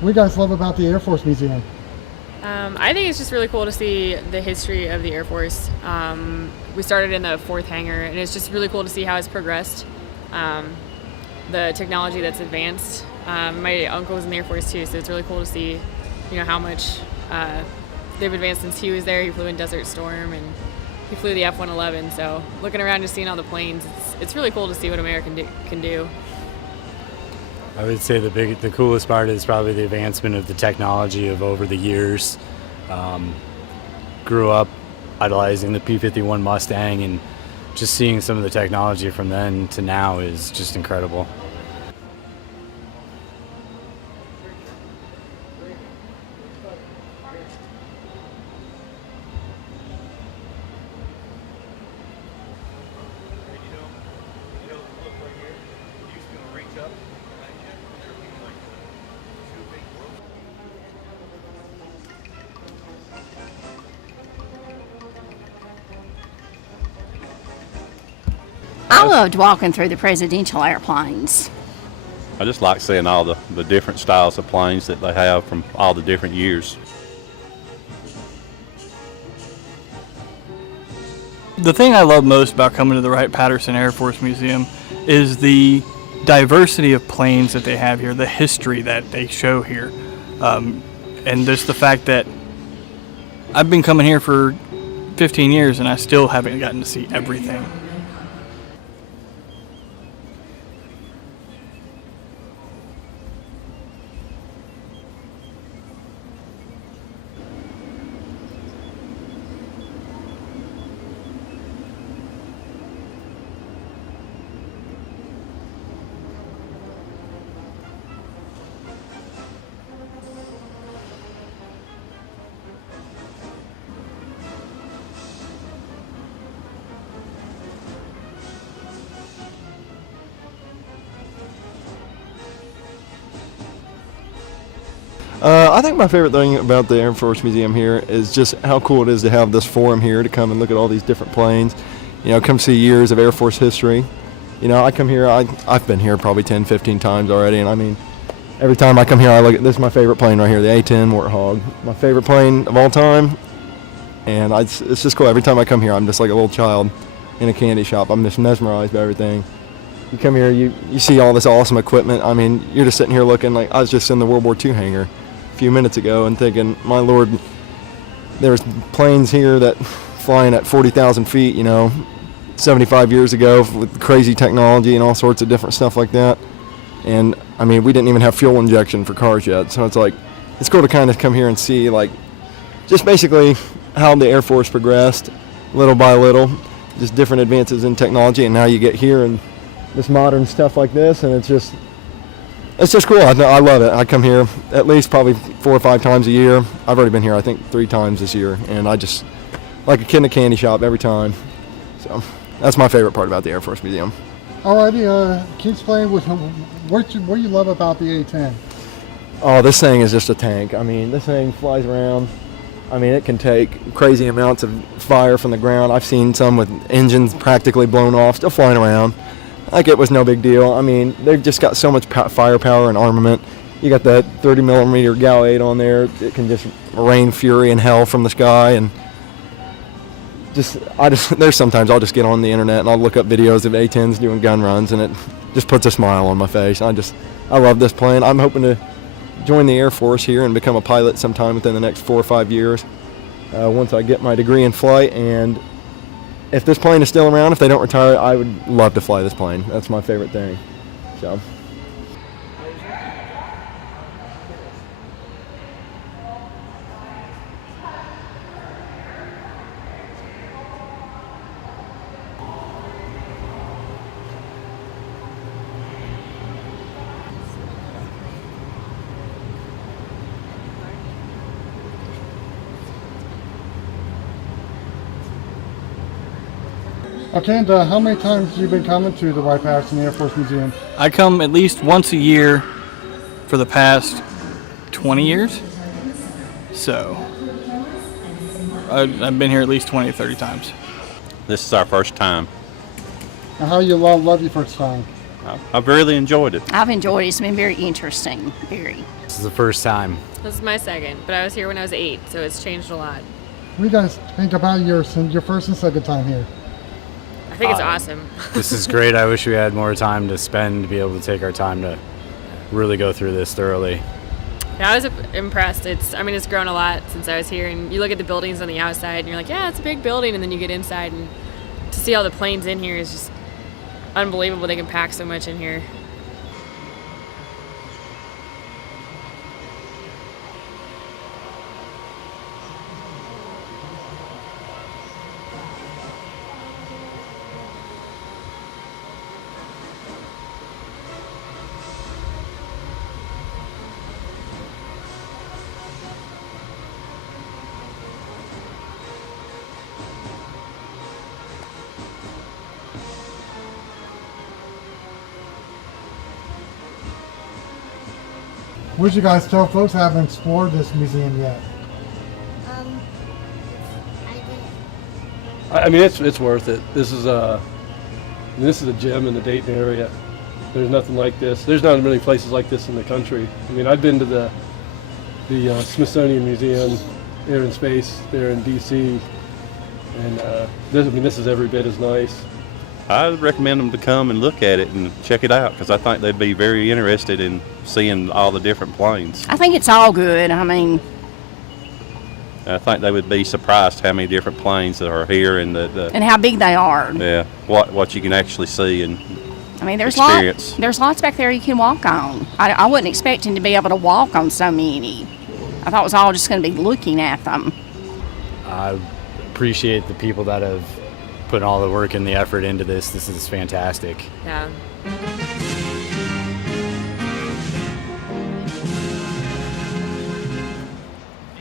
What do you guys love about the Air Force Museum? I think it's just really cool to see the history of the Air Force. We started in the fourth hangar, and it's just really cool to see how it's progressed. The technology that's advanced. My uncle was in the Air Force too, so it's really cool to see, how much they've advanced since he was there. He flew in Desert Storm, and he flew the F-111. So looking around, just seeing all the planes, it's really cool to see what America can do. I would say the coolest part is probably the advancement of the technology of over the years. Grew up idolizing the P-51 Mustang, and just seeing some of the technology from then to now is just incredible. I loved walking through the presidential airplanes. I just like seeing all the different styles of planes that they have from all the different years. The thing I love most about coming to the Wright Patterson Air Force Museum is the diversity of planes that they have here, the history that they show here, and just the fact that I've been coming here for 15 years and I still haven't gotten to see everything. I think my favorite thing about the Air Force Museum here is just how cool it is to have this forum here to come and look at all these different planes. Come see years of Air Force history. I come here, I've been here probably 10, 15 times already, and I mean, every time I come here, I look at this is my favorite plane right here, the A-10 Warthog. My favorite plane of all time, and it's just cool. Every time I come here, I'm just like a little child in a candy shop. I'm just mesmerized by everything. You come here, you see all this awesome equipment. I mean, you're just sitting here looking like I was just in the World War II hangar a few minutes ago and thinking, my Lord, there's planes here that flying at 40,000 feet, 75 years ago with crazy technology and all sorts of different stuff like that. And I mean, we didn't even have fuel injection for cars yet. So it's cool to kind of come here and see just basically how the Air Force progressed little by little, just different advances in technology, and now you get here and this modern stuff like this, and it's just cool. I love it. I come here at least probably 4 or 5 times a year. I've already been here, I think, 3 times this year, and I just like a kid in a candy shop every time. So that's my favorite part about the Air Force Museum. Alrighty, can you explain what you love about the A-10? Oh, this thing is just a tank. I mean, this thing flies around. I mean, it can take crazy amounts of fire from the ground. I've seen some with engines practically blown off, still flying around. Like it was no big deal. I mean, they've just got so much firepower and armament. You got that 30 millimeter Gal 8 on there. It can just rain fury and hell from the sky. And there's sometimes I'll just get on the internet and I'll look up videos of A-10s doing gun runs, and it just puts a smile on my face. I love this plane. I'm hoping to join the Air Force here and become a pilot sometime within the next 4 or 5 years. Once I get my degree in flight, and if this plane is still around, if they don't retire, I would love to fly this plane. That's my favorite thing. So. Okay, and how many times have you been coming to the Wright Patterson Air Force Museum? I come at least once a year for the past 20 years. So I've been here at least 20 to 30 times. This is our first time. And how you love your first time? I've really enjoyed it. I've enjoyed it. It's been very interesting. Very. This is the first time. This is my second, but I was here when I was 8, so it's changed a lot. What do you guys think about your first and second time here? I think it's awesome. This is great. I wish we had more time to spend to be able to take our time to really go through this thoroughly. Yeah, I was impressed. It's grown a lot since I was here, and you look at the buildings on the outside, and you're like, yeah, it's a big building, and then you get inside, and to see all the planes in here is just unbelievable. They can pack so much in here. Would you guys tell folks who haven't explored this museum yet? I mean, it's worth it. This is a gem in the Dayton area. There's nothing like this. There's not many places like this in the country. I mean, I've been to the Smithsonian Museum Air and Space there in D.C. and this is every bit as nice. I recommend them to come and look at it and check it out because I think they'd be very interested in seeing all the different planes. I think it's all good. I mean, I think they would be surprised how many different planes that are here and and how big they are. yeah, what you can actually see and I mean, there's experience. there's lots back there you can walk on. I wasn't expecting to be able to walk on so many. I thought it was all just going to be looking at them. I appreciate the people that have put all the work and the effort into this. This is fantastic. Yeah.